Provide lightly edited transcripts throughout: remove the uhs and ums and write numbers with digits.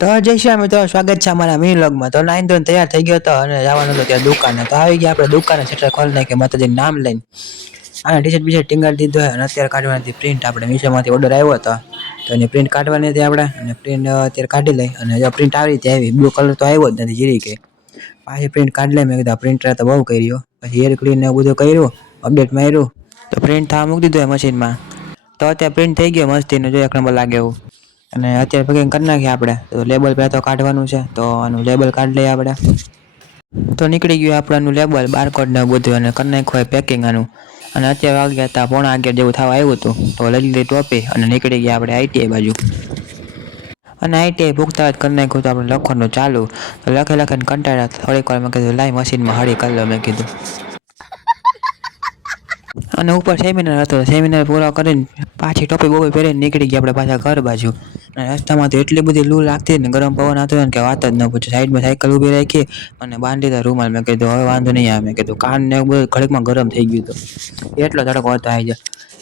તો જય શ્રી મિત્રો, સ્વાગત છે અમારા મિની વ્લોગમાં. તો નાઈન ધોઈને તૈયાર થઈ ગયો હતો અને જવાનું હતું ત્યાં દુકાને. તો આવી ગયા આપણે દુકાને, શટર ખોલી નાખી માતાજીનું નામ લઈને. અને ટી શર્ટ બીશર્ટ ટીંગાડી દીધો અને અત્યારે કાઢવાની હતી પ્રિન્ટ. આપણે મીશોમાંથી ઓર્ડર આવ્યો હતો તો એની પ્રિન્ટ કાઢવાની હતી આપણે, અને પ્રિન્ટ અત્યારે કાઢી લઈ. અને જો પ્રિન્ટ આવી રીતે આવી, બ્લુ કલર તો આવ્યો જ નથી જીરી કે. પાછી પ્રિન્ટ કાઢી લઈ. મેં કીધું પ્રિન્ટર તો બહુ કર્યો. પછી એર ક્લીન ને એવું બધું કર્યું, અપડેટ માર્યું તો પ્રિન્ટ થવા મૂકી દીધું એ મશીનમાં. તો અત્યારે પ્રિન્ટ થઈ ગયો મસ્તીનું, જો એક નંબર લાગે એવું. અને અત્યારે પેકિંગ કરી નાખીએ આપણે. તો લેબલ પહેલાં તો કાઢવાનું છે, તો આનું લેબલ કાઢી લઈએ આપણે. તો નીકળી ગયું આપણનું લેબલ, બારકોડ ને બધું, અને કરી નાખ્યું હોય પેકિંગ આનું. અને અત્યારે વાગ્યા હતા 11:30 જેવું થવા આવ્યું હતું. તો લઈ લીધી ટોપી અને નીકળી ગયા આપણે આઈટીઆઈ બાજુ. અને આઈટીઆઈ ભૂખતા જ કરી નાખ્યું તો આપણે લખવાનું ચાલુ. તો લખીને કંટાળ્યા. થોડીક વાર મેં કીધું લાઈ મશીનમાં હળી કરી લો મેં કીધું. અને ઉપર સેમિનાર હતો, સેમિનાર પૂરો કરીને પાછી ટોપી બોપી પહેરીને નીકળી ગયા આપણે પાછા ઘર બાજુ. અને રસ્તામાં તો એટલી બધી લૂ લાગતી ને, ગરમ પવન આવતો ને કે વાત જ ન પૂછો. સાઈડમાં સાયકલ ઊભી રાખી અને બાંધી દીધા રૂમાલ. મેં કીધું હવે વાંધો નહીં આવે. મેં કીધું કાન ને એવું બધું ઘડીકમાં ગરમ થઈ ગયું હતું, એટલો તડકો હતો આવી જાય.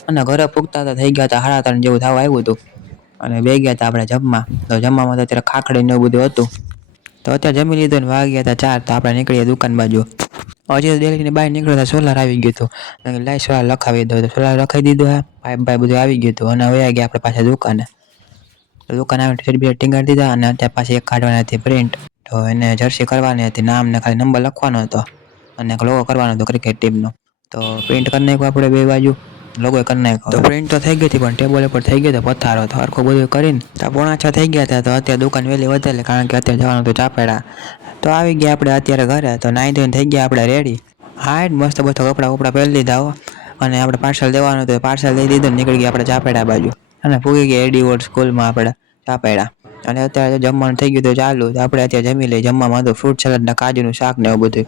અને ઘરે પૂગતા હતા થઈ ગયા હતા 3:30 જેવું થવા આવ્યું હતું. અને બે ગયા હતા આપણે જમવા. તો જમવામાં તો અત્યારે ખાખડી ને એવું બધું હતું. તો અત્યારે જમી લીધું ને વાગ્યા હતા 4. તો આપણે નીકળીએ દુકાન બાજુ. હજી તો ડેલીની બહાર નીકળતા સોલાર આવી ગયું હતું. લાઈ સોલાર લખાવી દો. તો સોલાર લખાવી દીધું હે, પાઇપ બાય બધું આવી ગયું હતું. અને હવે ગયા આપણે પાછા દુકાને. તો દુકાન આવી ટી શર્ટ બીશર્ટ ટીંગાડી દીધા. અને અત્યારે પાછી એક કાઢવાની હતી પ્રિન્ટ. તો એને જર્સી કરવાની હતી, નામ ને ખાલી નંબર લખવાનો હતો અને લોગો કરવાનો હતો ક્રિકેટ ટીમનો. તો પ્રિન્ટ કરી નાખ્યું આપણે બે બાજુ, લોગો કરી નાખ્યો. તો પ્રિન્ટ તો થઈ ગઈ હતી, પણ ટેબલ ઉપર થઈ ગયો હતો પથ્થારો. તો હરખું બધું કરીને તો 5:45 થઈ ગયા હતા. તો અત્યારે દુકાન વહેલી વધેલી, કારણ કે અત્યારે જવાનું હતું ચાપેડા. તો આવી ગયા આપણે અત્યારે ઘરે. તો નાઈ ધોઈને થઈ ગયા આપણે રેડી. હા, મસ્ત મસ્ત કપડાં પહેરી લીધા હો. અને આપણે પાર્સલ દેવાનું હતું, પાર્સલ દઈ દીધું. નીકળી ગયા આપણે ચાપેડા બાજુ. અને પૂગી ગયા એડી વોર્ડ સ્કૂલમાં આપણે ચાપેડા. અને અત્યારે જમવાનું થઈ ગયું તો ચાલુ. તો આપણે અત્યારે જમી લઈએ. જમવામાં હતું ફ્રૂટ સલાડ ને કાજુનું શાક ને એવું બધું.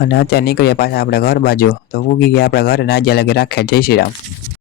અને અત્યારે નીકળીએ પાછા આપણે ઘર બાજુ. તો પૂગી ગયા આપણે ઘરે. નાજ્યા લગી રાખે. જય શ્રી રામ.